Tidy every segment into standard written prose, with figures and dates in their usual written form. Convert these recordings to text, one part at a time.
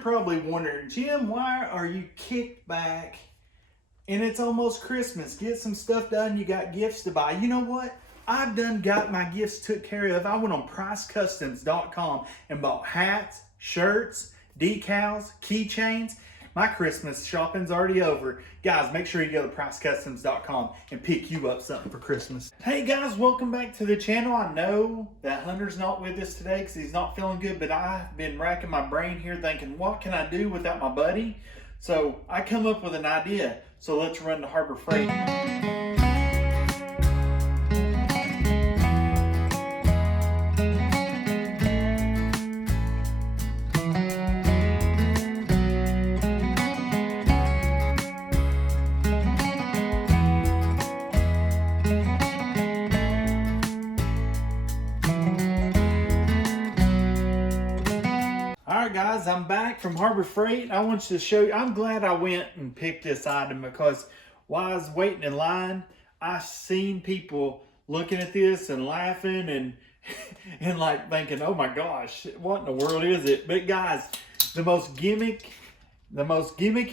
probably wondering, Jim, why are you kicked back and it's almost Christmas? Get some stuff done. You got gifts to buy. You know what? I've done got my gifts took care of. I went on PriceCustoms.com and bought hats, shirts, decals, keychains. My Christmas shopping's already over. Guys, make sure you go to PriceCustoms.com and pick you up something for Christmas. Hey guys, welcome back to the channel. I know that Hunter's not with us today because he's not feeling good, but I've been racking my brain here thinking, what can I do without my buddy? So I come up with an idea. So let's run to Harbor Freight. Alright guys, I'm back from Harbor Freight. I want you to show you, I'm glad I went and picked this item because while I was waiting in line, I seen people looking at this and laughing and like thinking, oh my gosh, what in the world is it? But guys, the most gimmicky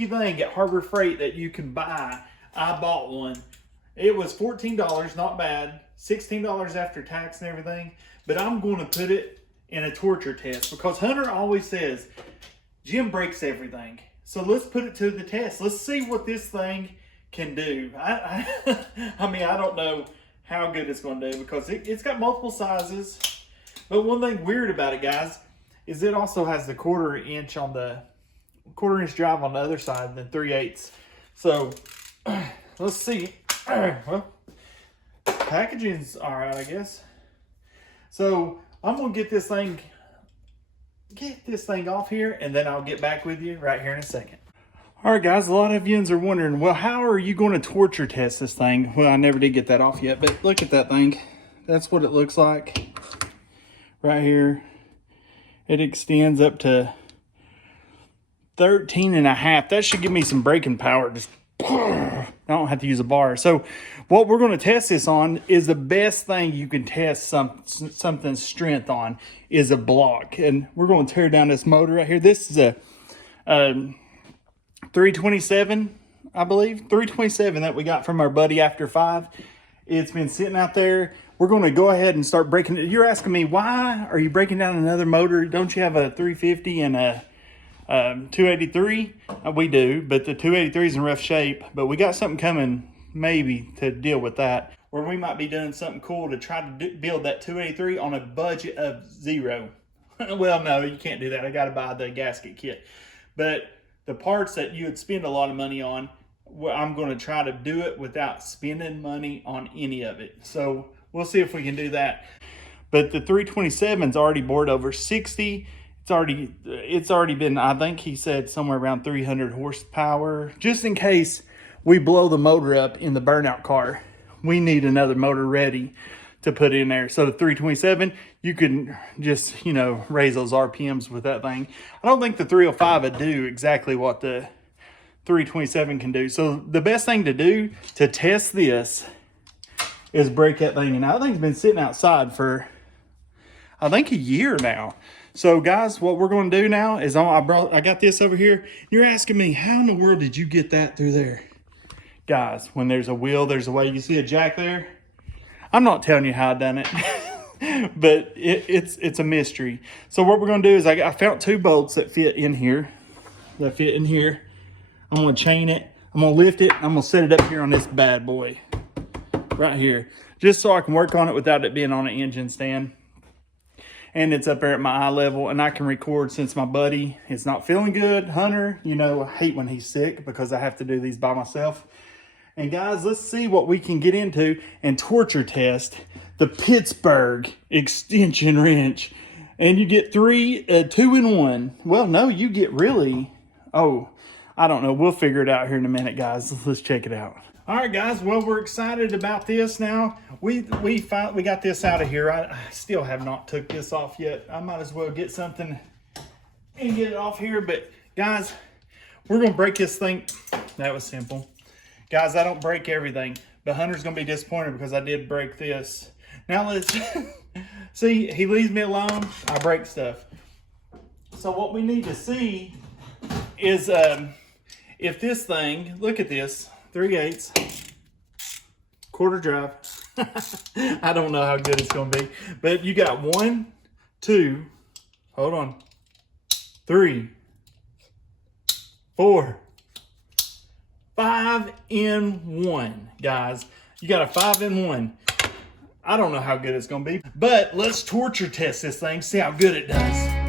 thing at Harbor Freight that you can buy, I bought one. It was $14, not bad, $16 after tax and everything, but I'm going to put it in a torture test because Hunter always says Jim breaks everything. So let's put it to the test. Let's see what this thing can do. I mean, I don't know how good it's going to do because it's got multiple sizes. But one thing weird about it, guys, is it also has the quarter inch drive on the other side than 3/8. So let's see. Well, packaging's all right, I guess. So I'm gonna get this thing off here, and then I'll get back with you right here in a second. All right, guys, a lot of you are wondering, well, how are you going to torture test this thing? Well, I never did get that off yet, but look at that thing. That's what it looks like right here. It extends up to 13.5. That should give me some braking power. Just I don't have to use a bar. So what we're going to test this on is the best thing you can test something's strength on is a block. And we're going to tear down this motor right here. This is a 327, I believe. 327 that we got from our buddy After 5. It's been sitting out there. We're going to go ahead and start breaking it. You're asking me, why are you breaking down another motor? Don't you have a 350 and a 283? We do, but the 283 is in rough shape. But we got something coming maybe to deal with that, where we might be doing something cool to try to build that 283 on a budget of $0. Well, no, you can't do that. I got to buy the gasket kit. But the parts that you would spend a lot of money on, well, I'm going to try to do it without spending money on any of it. So we'll see if we can do that. But the 327's already bored over 60. It's already been, I think he said somewhere around 300 horsepower. Just in case we blow the motor up in the burnout car, we need another motor ready to put in there. So the 327, you can just, you know, raise those RPMs with that thing. I don't think the 305 would do exactly what the 327 can do. So the best thing to do to test this is break that thing. And that thing's been sitting outside for, I think, a year now. So guys, what we're going to do now is I got this over here. You're asking me, how in the world did you get that through there? Guys, when there's a wheel, there's a way. You see a jack there? I'm not telling you how I done it, but it's a mystery. So what we're going to do is I found 2 bolts that fit in here. I'm going to chain it. I'm going to lift it. I'm going to set it up here on this bad boy right here, just so I can work on it without it being on an engine stand. And it's up there at my eye level, and I can record since my buddy is not feeling good. Hunter, you know, I hate when he's sick because I have to do these by myself. And guys, let's see what we can get into and torture test the Pittsburgh extension wrench. And you get 2 in 1. Well, no, you get really, oh, I don't know. We'll figure it out here in a minute, guys. Let's check it out. All right, guys, well, we're excited about this now. We got this out of here. I still have not took this off yet. I might as well get something and get it off here. But guys, we're gonna break this thing. That was simple. Guys, I don't break everything, but Hunter's gonna be disappointed because I did break this. Now let's see, he leaves me alone, I break stuff. So what we need to see is if this thing, look at this, 3/8, quarter drive. I don't know how good it's going to be, but you got 1, 2, hold on, 3, 4, 5 in 1, guys. You got a 5 in 1. I don't know how good it's going to be, but let's torture test this thing, see how good it does.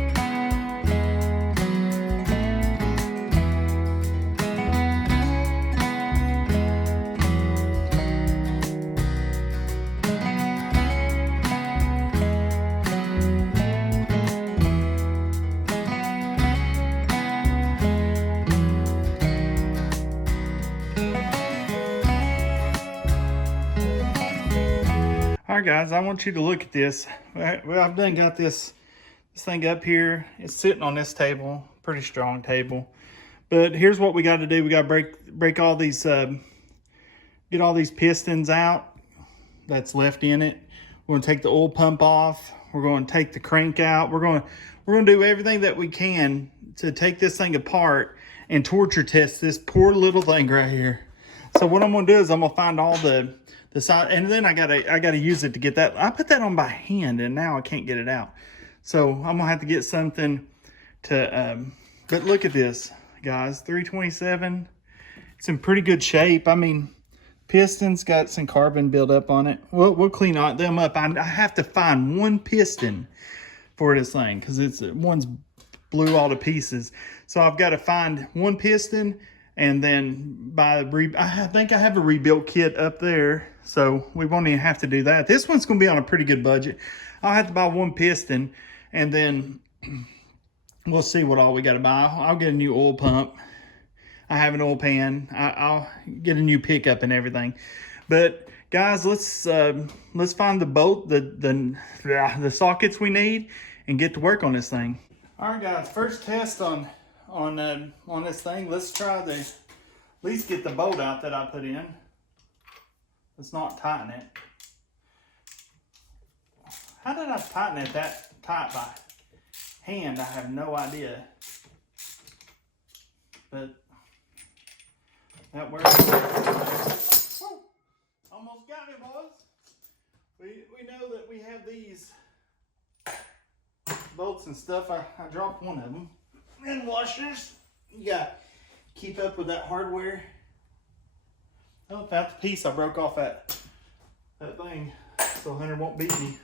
All right, guys, I want you to look at this. Well, I've done got this thing up here. It's sitting on this table, pretty strong table. But here's what we got to do. We got to break all these, get all these pistons out that's left in it. We're going to take the oil pump off. We're going to take the crank out. We're going to do everything that we can to take this thing apart and torture test this poor little thing right here. So what I'm going to do is I'm going to find all the side, and then I gotta use it to get that. I put that on by hand, and now I can't get it out. So I'm gonna have to get something to. But look at this, guys. 327. It's in pretty good shape. I mean, piston's got some carbon buildup on it. We'll clean them up. I have to find one piston for this thing because one's blew all to pieces. So I've got to find one piston. And then I think I have a rebuilt kit up there, so we won't even have to do that. This one's going to be on a pretty good budget. I'll have to buy one piston, and then we'll see what all we got to buy. I'll get a new oil pump. I have an oil pan. I'll get a new pickup and everything. But guys, let's find the bolt, the sockets we need, and get to work on this thing. All right, guys. First test on this thing. Let's try to at least get the bolt out that I put in. Let's not tighten it. How did I tighten it that tight by hand? I have no idea. But that works. Woo! Almost got it, boys. We know that we have these bolts and stuff. I dropped one of them. And washers, you gotta keep up with that hardware. Oh, found the piece I broke off that thing, so Hunter won't beat me.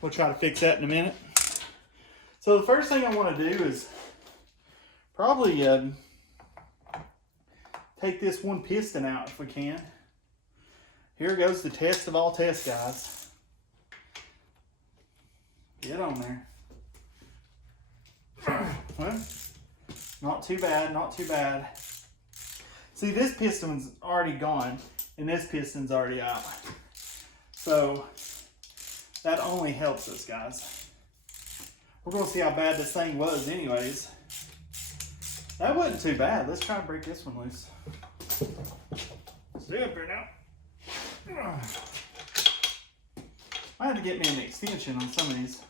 We'll try to fix that in a minute. So the first thing I want to do is probably take this one piston out if we can. Here goes the test of all tests, guys. Get on there. Well, not too bad, not too bad. See, this piston's already gone, and this piston's already out. So, that only helps us, guys. We're going to see how bad this thing was anyways. That wasn't too bad. Let's try to break this one loose. Stay up here now. I had to get me an extension on some of these.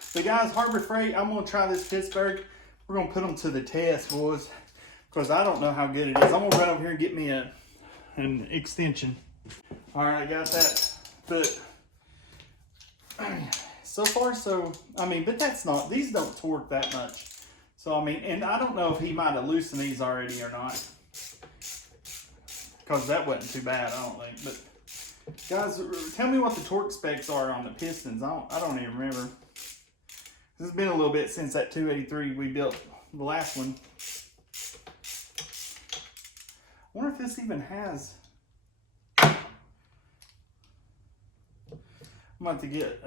So guys, Harbor Freight, I'm going to try this Pittsburgh. We're going to put them to the test, boys, because I don't know how good it is. I'm going to run over here and get me an extension. All right, I got that. But so far, I mean, but that's not, these don't torque that much. So, I mean, and I don't know if he might have loosened these already or not, because that wasn't too bad, I don't think. But guys, tell me what the torque specs are on the pistons. I don't even remember. It's been a little bit since that 283 we built, the last one. I wonder if this even has. I'm about to get.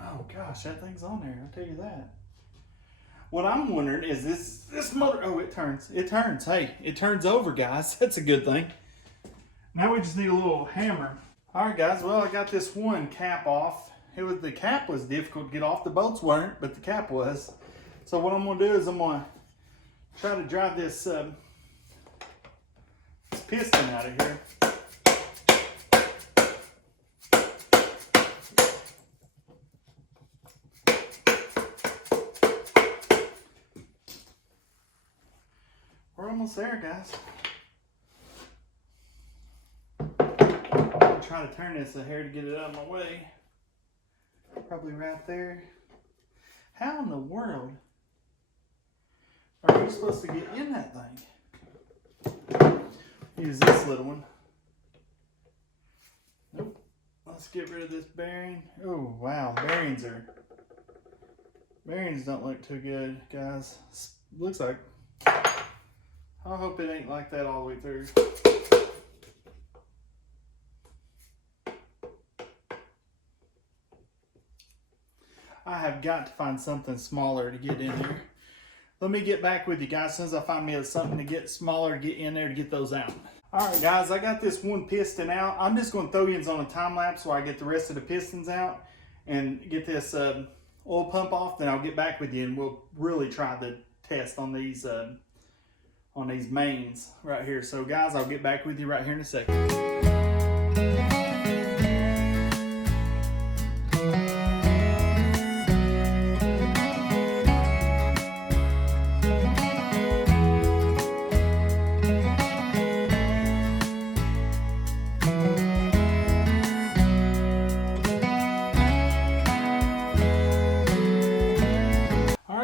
Oh gosh, that thing's on there. I'll tell you that. What I'm wondering is this motor. Oh, it turns. It turns. Hey, it turns over, guys. That's a good thing. Now we just need a little hammer. All right, guys. Well, I got this one cap off. The cap was difficult to get off. The bolts weren't, but the cap was. So what I'm gonna do is I'm gonna try to drive this piston out of here. We're almost there, guys. I'm trying to turn this a hair to get it out of my way. Probably right there. How in the world are we supposed to get in that thing? Use this little one. Nope. Let's get rid of this bearing. Oh, wow. Bearings don't look too good, guys. Looks like, I hope it ain't like that all the way through. I have got to find something smaller to get in there. Let me get back with you guys as soon as I find me something to get smaller to get in there to get those out. All right, guys, I got this one piston out. I'm just going to throw you on a time lapse while I get the rest of the pistons out and get this oil pump off. Then I'll get back with you and we'll really try the test on these mains right here. So, guys, I'll get back with you right here in a second.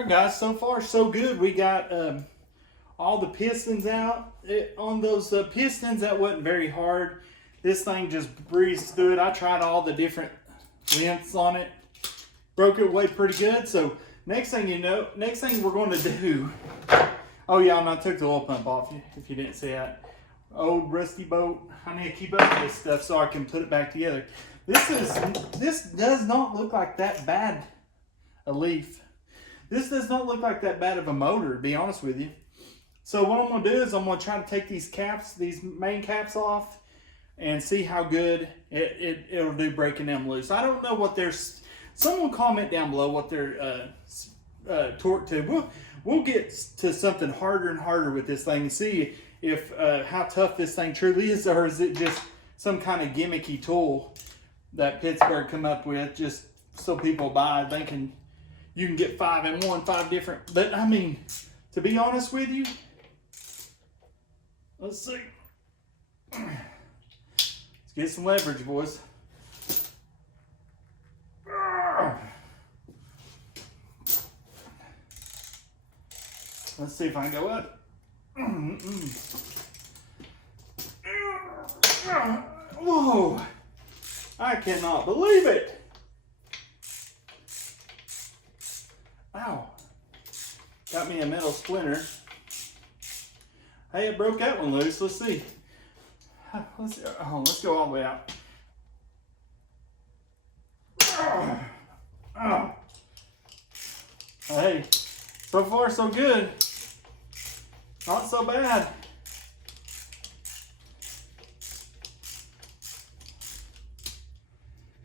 Guys, so far so good. We got all the pistons out. On those pistons, that wasn't very hard. This thing just breezed through it. I tried all the different lengths on it. Broke it away pretty good. So next thing we're going to do, oh yeah, and I took the oil pump off, if you didn't see that. Old rusty boat. I need to keep up with this stuff so I can put it back together. This does not look like that bad a leaf. This does not look like that bad of a motor, to be honest with you. So what I'm going to do is I'm going to try to take these caps, these main caps off, and see how good it'll do breaking them loose. I don't know what there's. Someone comment down below what their torque to. We'll get to something harder and harder with this thing and see if how tough this thing truly is, or is it just some kind of gimmicky tool that Pittsburgh come up with just so people buy thinking you can get 5 in one, 5 different. But I mean, to be honest with you, let's see. Let's get some leverage, boys. Let's see if I can go up. Whoa! I cannot believe it. Ow. Got me a metal splinter. Hey, it broke that one loose. Let's see. Let's go all the way out. Hey, so far so good. Not so bad.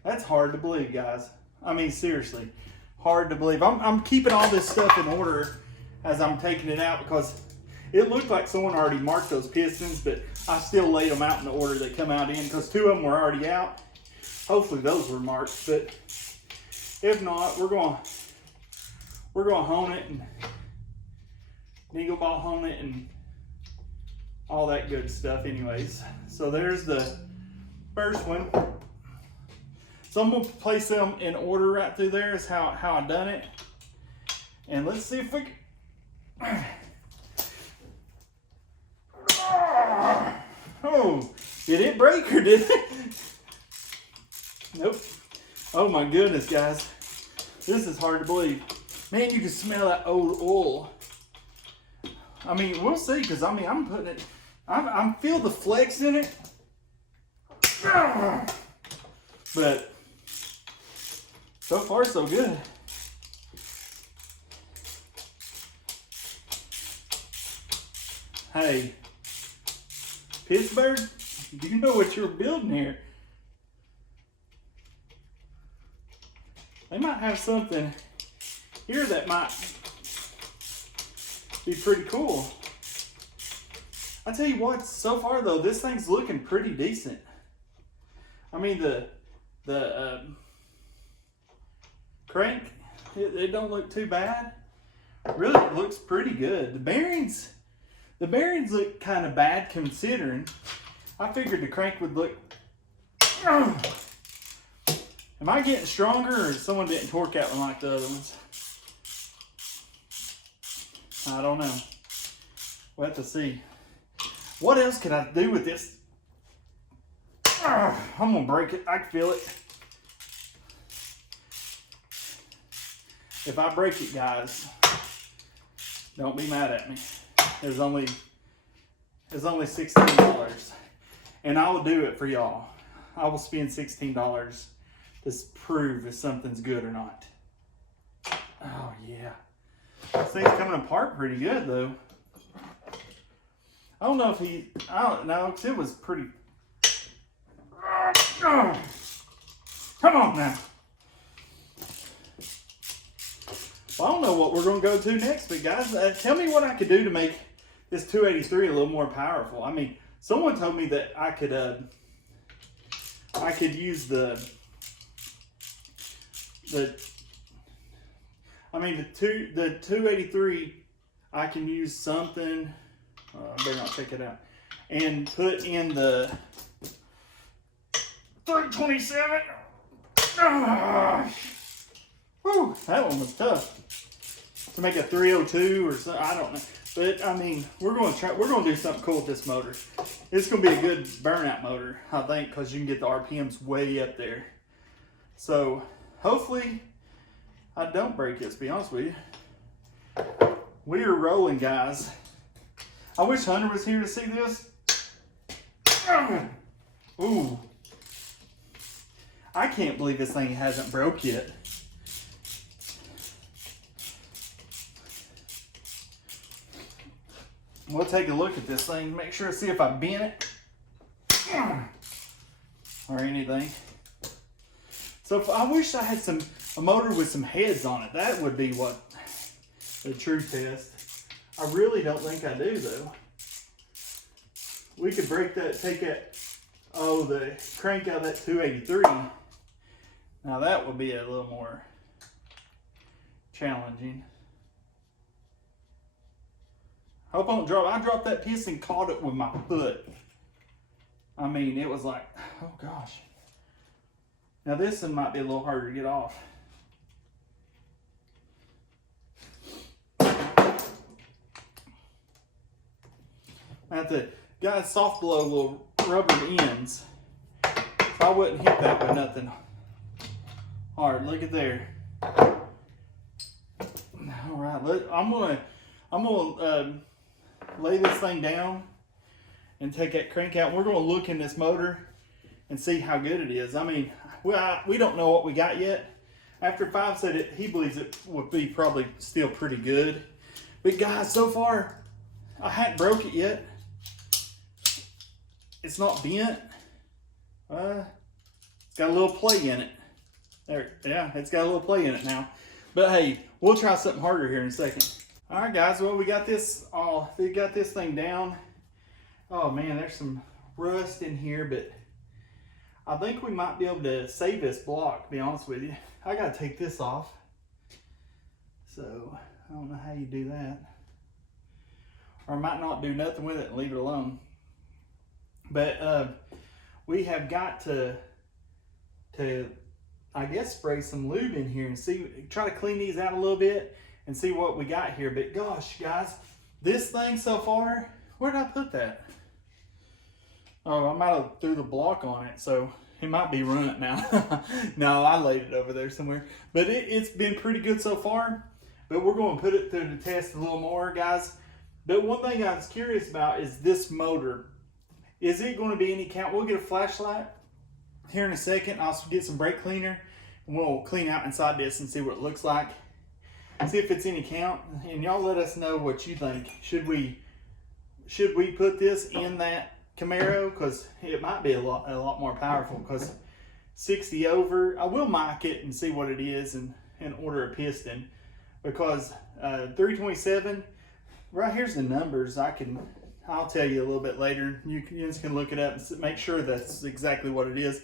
That's hard to believe, guys. I mean, seriously. Hard to believe. I'm keeping all this stuff in order as I'm taking it out because it looked like someone already marked those pistons, but I still laid them out in the order they come out in because 2 of them were already out. Hopefully those were marked, but if not, we're going to hone it and needle ball hone it and all that good stuff anyways. So there's the first one. So I'm going to place them in order right through there is how I done it. And let's see if we can... Oh, did it break or did it? Nope. Oh my goodness, guys. This is hard to believe. Man, you can smell that old oil. I mean, we'll see, because I mean, I'm putting it... I'm feel the flex in it. But... so far, so good. Hey, Pittsburgh, you know what you're building here. They might have something here that might be pretty cool. I tell you what, so far though, this thing's looking pretty decent. I mean, the crank, it don't look too bad. Really, it looks pretty good. The bearings The bearings look kind of bad considering. I figured the crank would look. Am I getting stronger or someone didn't torque that one like the other ones? I don't know. We'll have to see. What else can I do with this? I'm gonna break it. I can feel it. If I break it, guys, don't be mad at me. There's only $16, and I will do it for y'all. I will spend $16 to prove if something's good or not. Oh yeah, this thing's coming apart pretty good though. I don't know if I don't know, because it was pretty. Come on now. Well, I don't know what we're going to go to next, but guys, tell me what I could do to make this 283 a little more powerful. I mean, someone told me that I could use the 283. I can use something. I better not take it out. And put in the 327. Whew, that one was tough. To make a 302 or something, I don't know. But I mean, we're going to do something cool with this motor. It's going to be a good burnout motor, I think, because you can get the RPMs way up there. So hopefully I don't break this, to be honest with you. We are rolling, guys. I wish Hunter was here to see this. Ooh. I can't believe this thing hasn't broke yet. We'll take a look at this thing, make sure to see if I bent it or anything. So I wish I had a motor with some heads on it. That would be what the true test. I really don't think I do though. We could break that, take that, the crank out of that 283. Now that would be a little more challenging. Hope I don't drop. I dropped that piston, caught it with my foot. I mean, it was like, oh gosh. Now this one might be a little harder to get off. I have to, guys, soft blow little rubber ends, so I wouldn't hit that with nothing hard. Look at there. All right, I'm gonna lay this thing down and take that crank out. We're gonna look in this motor and see how good it is. I mean, we don't know what we got yet. After 5 said it, he believes it would be probably still pretty good. But guys, so far, I hadn't broke it yet. It's not bent. It's got a little play in it. There, yeah, it's got a little play in it now. But hey, we'll try something harder here in a second. All right, guys. Well, we got this. We got this thing down. Oh man, there's some rust in here, but I think we might be able to save this block. To be honest with you, I gotta take this off. So I don't know how you do that, or I might not do nothing with it and leave it alone. But we have got to I guess spray some lube in here and try to clean these out a little bit and see what we got here. But gosh, guys, this thing so far, where did I put that? Oh, I might have threw the block on it, so it might be ruined now. No, I laid it over there somewhere. But it's been pretty good so far. But we're going to put it through the test a little more, guys. But one thing I was curious about is this motor. Is it going to be any count? We'll get a flashlight here in a second. I'll get some brake cleaner and we'll clean out inside this and see what it looks like. See if it's any count. And y'all let us know what you think. Should we put this in that Camaro? Because it might be a lot more powerful. Because 60 over, I will mic it and see what it is and order a piston. Because 327, right here's the numbers. I'll tell you a little bit later. You just can look it up and make sure that's exactly what it is.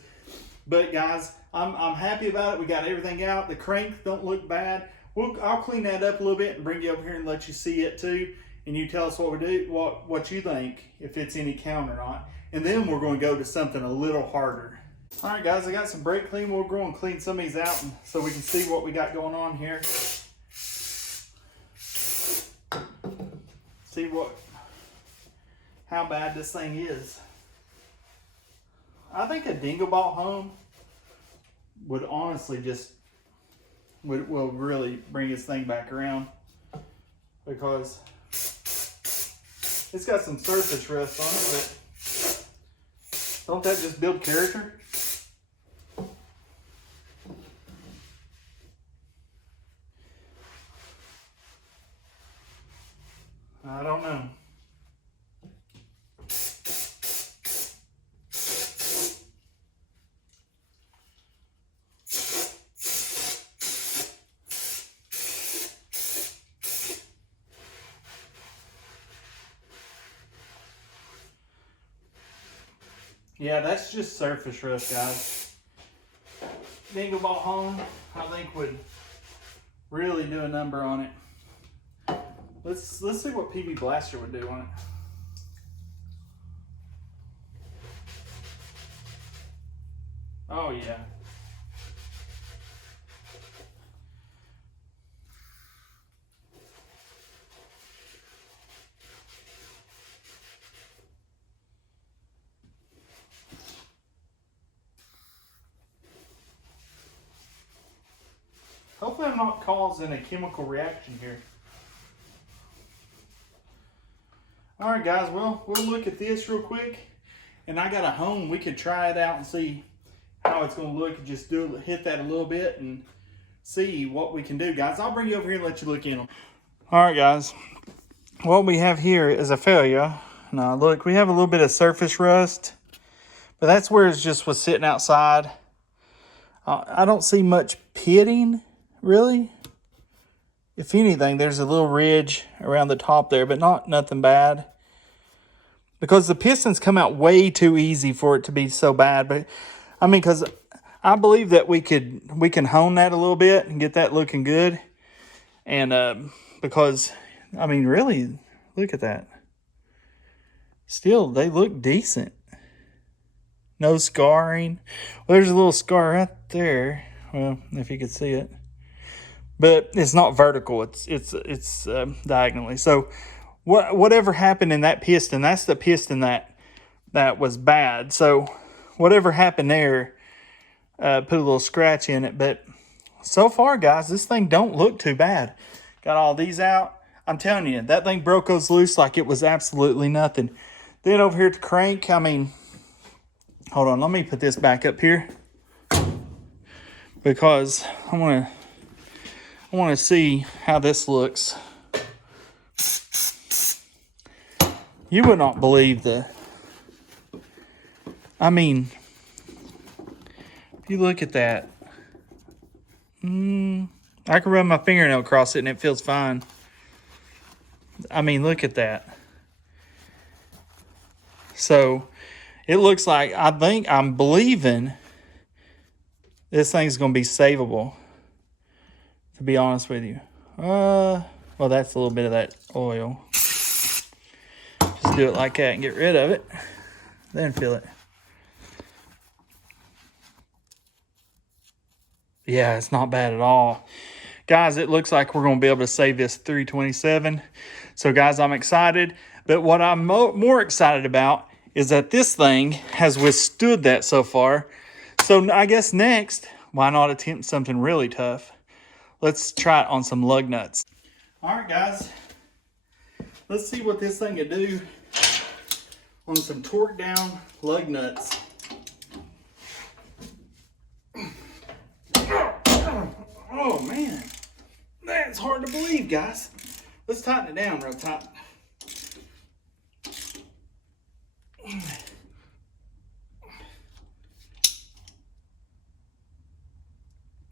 But guys, I'm happy about it. We got everything out. The crank don't look bad. I'll clean that up a little bit and bring you over here and let you see it too. and you tell us what we do, what you think, if it's any count or not. And then we're going to go to something a little harder. All right, guys, I got some brake clean. We're going to clean some of these out so we can see what we got going on here. See how bad this thing is. I think a dingleball home would honestly will really bring this thing back around, because it's got some surface rust on it, but don't that just build character? I don't know. Yeah, that's just surface rust, guys. Dingleball home, I think, would really do a number on it. Let's see what PB Blaster would do on it. Oh yeah. Hopefully I'm not causing a chemical reaction here. All right, guys, well, we'll look at this real quick. And I got a home. We could try it out and see how it's going to look. And just hit that a little bit and see what we can do, guys. I'll bring you over here and let you look in them. All right, guys. What we have here is a failure. Now, look, we have a little bit of surface rust. But that's where it just was sitting outside. I don't see much pitting, really. If anything, there's a little ridge around the top there, but nothing bad. Because the pistons come out way too easy for it to be so bad. But I mean, because I believe that we can hone that a little bit and get that looking good. And because, I mean, really, look at that. Still, they look decent. No scarring. Well, there's a little scar right there. Well, if you could see it. But it's not vertical. It's diagonally. So whatever happened in that piston, that's the piston that was bad. So whatever happened there, put a little scratch in it. But so far, guys, this thing don't look too bad. Got all these out. I'm telling you, that thing broke those loose like it was absolutely nothing. Then over here at the crank, I mean, hold on, let me put this back up here, because I want to see how this looks. You would not believe I mean, if you look at that, I can rub my fingernail across it and it feels fine. I mean, look at that. So it looks like, I'm believing this thing's going to be savable, to be honest with you. Well, that's a little bit of that oil. Just do it like that and get rid of it. Then fill it. Yeah, it's not bad at all. Guys, it looks like we're going to be able to save this 327. So, guys, I'm excited. But what I'm more excited about is that this thing has withstood that so far. So, I guess next, why not attempt something really tough? Let's try it on some lug nuts. All right, guys. Let's see what this thing can do on some torque down lug nuts. Oh, man. That's hard to believe, guys. Let's tighten it down real tight.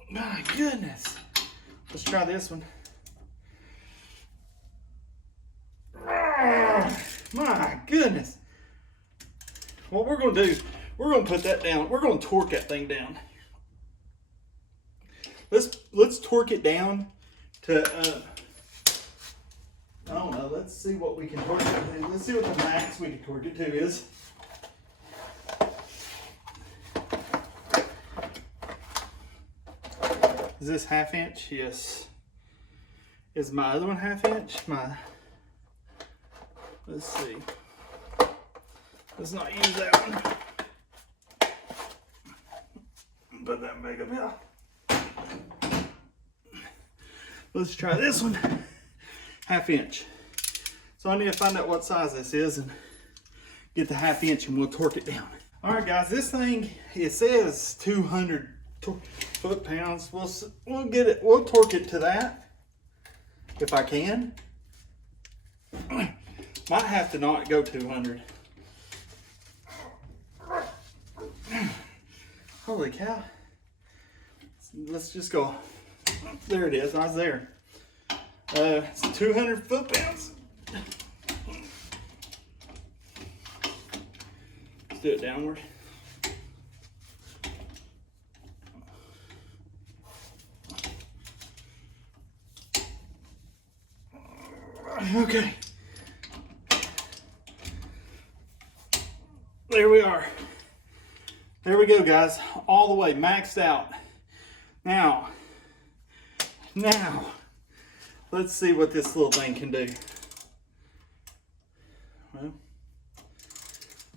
My goodness. Let's try this one. My goodness. What we're going to do, we're going to put that down. We're going to torque that thing down. Let's torque it down to I don't know. Let's see what we can torque it to. Let's see what the max we can torque it to is. Is this 1/2 inch? Yes. Is my other one 1/2 inch? Let's see. Let's not use that one. Put that back up here. Let's try this one. 1/2 inch. So I need to find out what size this is and get the 1/2 inch and we'll torque it down. All right, guys, this thing, it says 200 foot-pounds. We'll get it, we'll torque it to that if I can. Might have to not go 200. Holy cow. Let's just go. There it is, I was there. It's 200 foot-pounds. Let's do it downward. Okay. There we are. There we go, guys. All the way, maxed out. Now, let's see what this little thing can do. Well,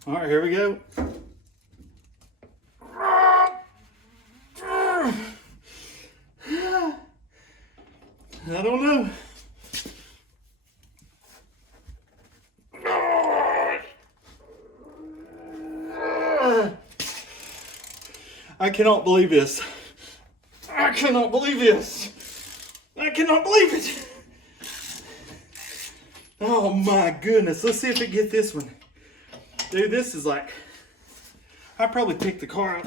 all right, here we go. I don't know. I cannot believe this. I cannot believe this. I cannot believe it. Oh my goodness. Let's see if it gets this one. Dude, this is like, I probably picked the car up.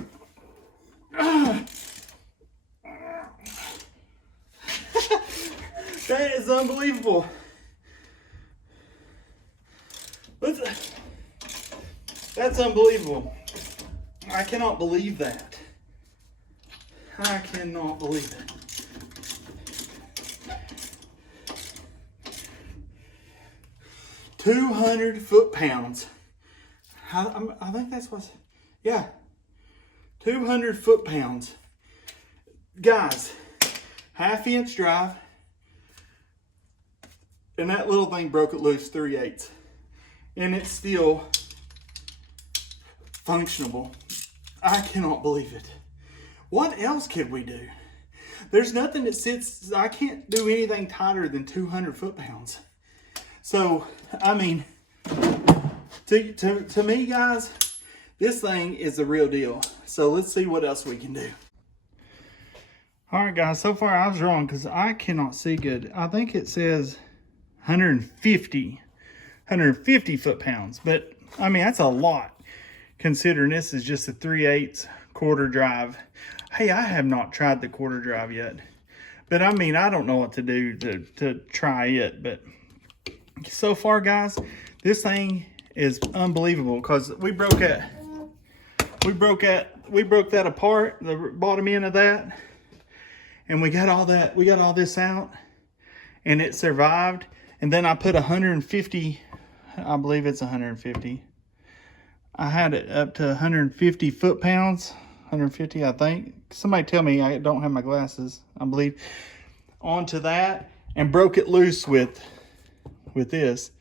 That is unbelievable. That's unbelievable. I cannot believe that. I cannot believe it. $200 foot-pounds. I think that's what's, yeah. 200 foot-pounds. Guys, 1/2 inch drive. And that little thing broke it loose 3/8. And it's still functionable. I cannot believe it. What else could we do? There's nothing that sits, I can't do anything tighter than 200 foot-pounds. So, I mean, to me, guys, this thing is the real deal. So let's see what else we can do. All right, guys, so far I was wrong because I cannot see good. I think it says 150 foot-pounds, but I mean, that's a lot considering this is just a 3/8 quarter drive. Hey, I have not tried the quarter drive yet, but I mean, I don't know what to do to try it, but so far, guys, this thing is unbelievable because we broke that apart, the bottom end of that, and we got all this out, and it survived. And then I put 150, I believe it's 150. I had it up to 150 foot-pounds, 150, I think. Somebody tell me I don't have my glasses, I believe. Onto that and broke it loose with this.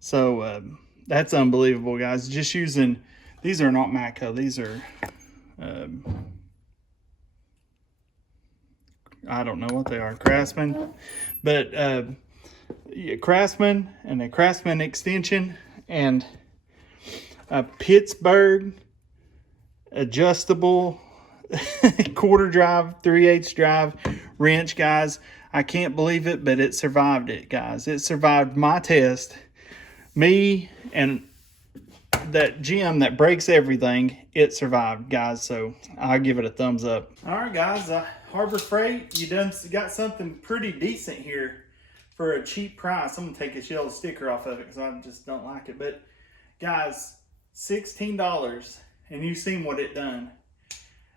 So that's unbelievable, guys. Just using, these are not Matco, these are I don't know what they are, Craftsman, but yeah, Craftsman and a Craftsman extension and a Pittsburgh adjustable quarter drive, 3/8 drive wrench, guys. I can't believe it, but it survived it, guys. It survived my test. Me and that gem that breaks everything, it survived, guys. So I'll give it a thumbs up. All right, guys, Harbor Freight, you done got something pretty decent here for a cheap price. I'm gonna take this yellow sticker off of it because I just don't like it. But guys, $16, and you've seen what it done.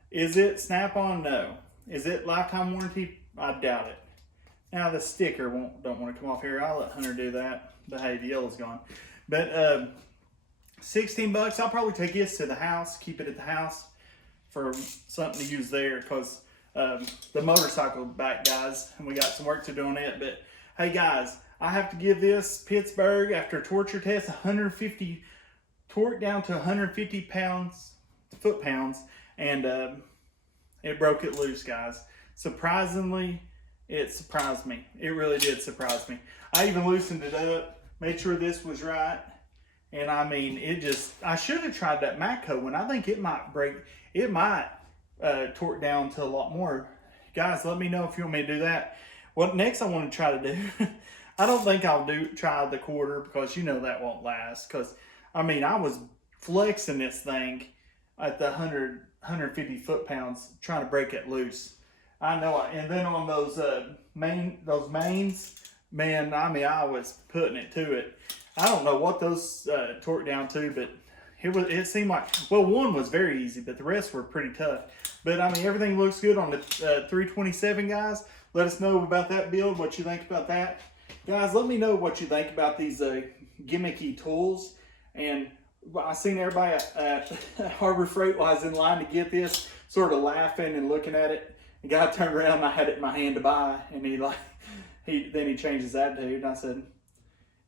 Is it Snap-on? No. Is it lifetime warranty? I doubt it. Now the sticker don't want to come off here. I'll let Hunter do that. But hey, the yellow's gone. But 16 bucks. I'll probably take this to the house, keep it at the house for something to use there, because the motorcycle back, guys, and we got some work to do on it. But hey, guys, I have to give this Pittsburgh, after torture test, 150 torque down to 150 foot-pounds, and it broke it loose, guys. Surprisingly, it surprised me. It really did surprise me. I even loosened it up, made sure this was right, and I mean, I should have tried that Matco one. I think it might break, it might torque down to a lot more. Guys, let me know if you want me to do that. What next I want to try to do, I don't think I'll try the quarter, because you know that won't last. Because I mean, I was flexing this thing at the 150 foot-pounds trying to break it loose. I know, and then on those mains, man, I mean, I was putting it to it. I don't know what those torqued down to, but it seemed like, well, one was very easy, but the rest were pretty tough. But I mean, everything looks good on the 327, guys. Let us know about that build, what you think about that. Guys, let me know what you think about these gimmicky tools. And I seen everybody at Harbor Freight while I was in line to get this, sort of laughing and looking at it. The guy turned around and I had it in my hand to buy, and then he changed his attitude, and I said,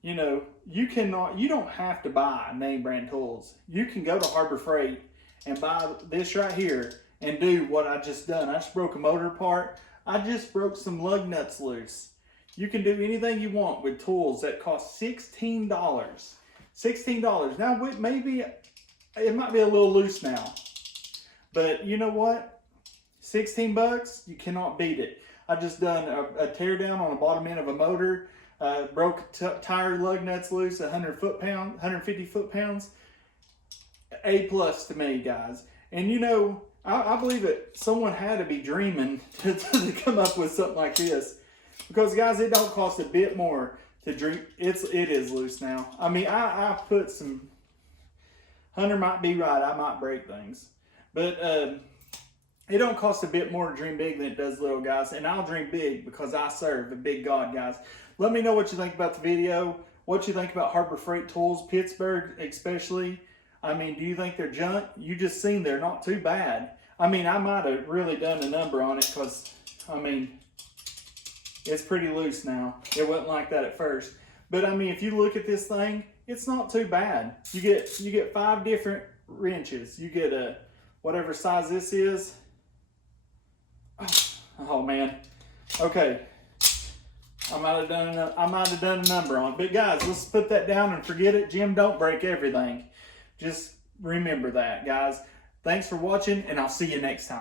you know, you don't have to buy name brand tools. You can go to Harbor Freight and buy this right here and do what I just done. I just broke a motor apart. I just broke some lug nuts loose. You can do anything you want with tools that cost $16. $16. Now, maybe it might be a little loose now, but you know what? 16 bucks, you cannot beat it. I just done a tear down on the bottom end of a motor, broke tire lug nuts loose, 150 foot-pounds. A+ to me, guys. And you know, I believe that someone had to be dreaming to come up with something like this, because guys, it don't cost a bit more to dream. It is loose now. I mean, I put some. Hunter might be right. I might break things, but it don't cost a bit more to dream big than it does little, guys. And I'll dream big because I serve a big God, guys. Let me know what you think about the video. What you think about Harbor Freight tools, Pittsburgh especially. I mean, do you think they're junk? You just seen they're not too bad. I mean, I might have really done a number on it, because, I mean, it's pretty loose now. It wasn't like that at first. But, I mean, if you look at this thing, it's not too bad. You get 5 different wrenches. You get a, whatever size this is. Oh, man. Okay. I might have done a number on it. But, guys, let's put that down and forget it. Jim, don't break everything. Just remember that, guys. Thanks for watching, and I'll see you next time.